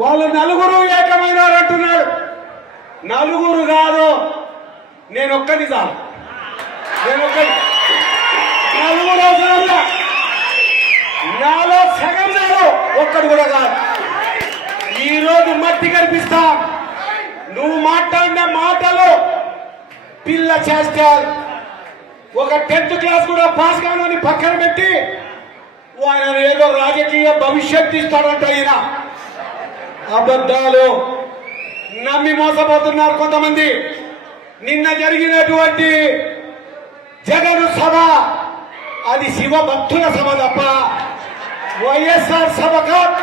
వాళ్ళు నలుగురు ఏకమైనారంటున్నాడు. నలుగురు కాదు, నేను ఒక్కని చాలు. నలుగురు అవసరంగా నాలో సగం చాలు, ఒక్కడు కూడా కాదు. ఈరోజు మట్టి కనిపిస్తా. నువ్వు మాట్లాడిన మాటలు పిల్ల చేస్తారు. ఒక 10th క్లాస్ కూడా పాస్ కానని పక్కన పెట్టి ఆయన ఏదో రాజకీయ భవిష్యత్తు ఇస్తాడంట. ఈయన అబద్ధాలు నమ్మి మోసపోతున్నారు కొంతమంది. నిన్న జరిగినటువంటి జగన్ సభ అది శివ భక్తుల సభ తప్ప వైఎస్ఆర్ సభ కాదు.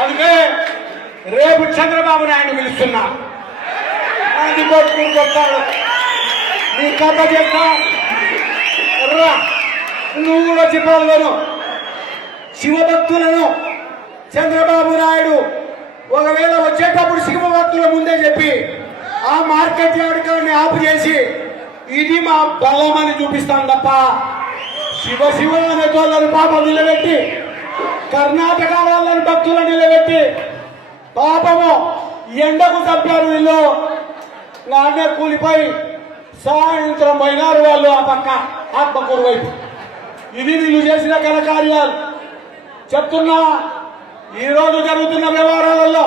అందుకే రేపు చంద్రబాబు నాయుడు పిలుస్తున్నా. అది కొట్టుకుంటాడు. నీ కథ చెప్తా రా, నువ్వు కూడా చెప్పాలను. శివభక్తులను చంద్రబాబు నాయుడు ఒకవేళ వచ్చేటప్పుడు శివభక్తుల ముందే చెప్పి ఆ మార్కెట్ యార్డ్ని ఆపు చేసి ఇది మా బలం అని చూపిస్తాం తప్ప శివ శివ అనే వాళ్ళని పాపం నిలబెట్టి కర్ణాటక వాళ్ళని భక్తులను నిలబెట్టి పాపము ఎండకు చంపారు. వీళ్ళు నాన్నే కూలిపోయి సాయంత్రం పోయినారు వాళ్ళు ఆ పక్క ఆత్మకూరు వైపు. ఇది వీళ్ళు చేసిన ఘనకార్యాలు. చెప్తున్నా, ఈరోజు జరుగుతున్న వ్యవహారాలలో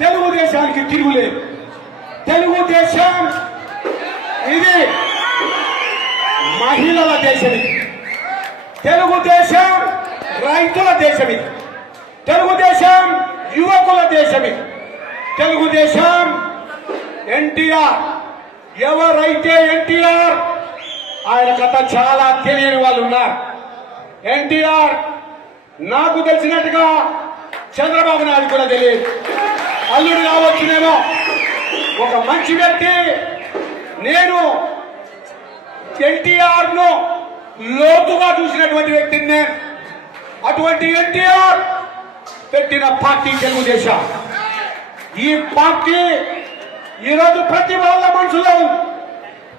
తెలుగుదేశానికి తిరుగులేదు. తెలుగుదేశం ఇది మహిళల దేశం, ఇది తెలుగుదేశం రైతుల దేశం, ఇది తెలుగుదేశం యువకుల దేశం, ఇది తెలుగుదేశం ఎన్టీఆర్. ఎవరైతే ఎన్టీఆర్ ఆయన కథ చాలా తెలియని వాళ్ళు ఉన్నారు. ఎన్టీఆర్ నాకు తెలిసినట్టుగా చంద్రబాబు నాయుడు కూడా తెలియదు. అల్లుడు కావచ్చునేమో, ఒక మంచి వ్యక్తి. నేను ఎన్టీఆర్ ను లోతుగా చూసినటువంటి వ్యక్తిని. నేను అటువంటి ఎన్టీఆర్ పెట్టిన పార్టీ తెలుగుదేశం. ఈ పార్టీ ఈరోజు ప్రతి వాళ్ళ మనసులో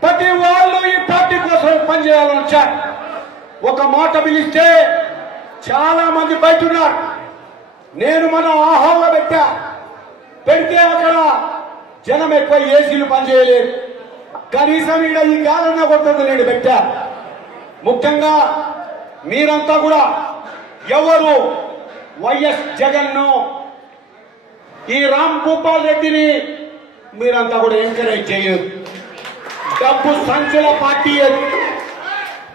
ప్రతి వాళ్ళు ఈ పార్టీ కోసం పనిచేయాలని వచ్చారు. ఒక మాట పిలిస్తే చాలా మంది బయట ఉన్నారు. నేను మన ఆహారంలో పెడితే అక్కడ జనం ఎక్కువ ఏసీలు పనిచేయలేదు. కనీసం ఈడ ఈ గాలన్న కొట్టదు నేను పెట్టా. ముఖ్యంగా మీరంతా కూడా ఎవరు వైఎస్ జగన్ ను ఈ రామ్ భూపాల్ రెడ్డిని మీరంతా కూడా ఎంకరేజ్ చేయదు. డబ్బు సంచుల పార్టీ,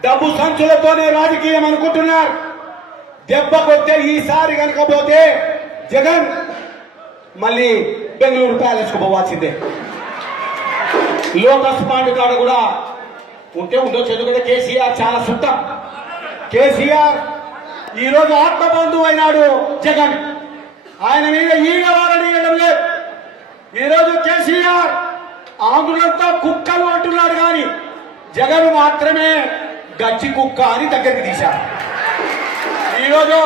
డబ్బు సంచులతోనే రాజకీయం అనుకుంటున్నారు. దెబ్బ కొట్టే ఈసారి కనుక పోతే జగన్ మళ్ళీ బెంగళూరు ప్యాలెస్ కు పోవాల్సిందే. లోటస్ పాండ్ కాడ కూడా ఉంటే ఉండొచ్చు. ఎందుకంటే కేసీఆర్ చాలా సుట్టం. కేసీఆర్ ఈరోజు ఆత్మబంధువు అయినాడు జగన్. ఆయన మీద ఈగవాలని లేదు. ఈరోజు కేసీఆర్ ఆంధ్రులంతా కుక్కలు అంటున్నాడు, కానీ జగన్ మాత్రమే గచ్చి కుక్క అని దగ్గరికి తీశారు. ఈరోజు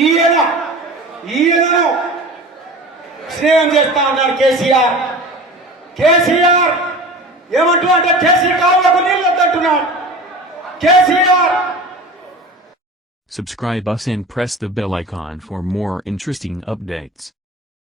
ఈయనను స్నేహం చేస్తా ఉన్నాడు కేసీఆర్. కేసీఆర్ ఏమంటున్నాడు? కేసీ కాళ్ళకు నీళ్ళు వద్దంటున్నాడు KCR. Subscribe us and press the bell icon for more interesting updates.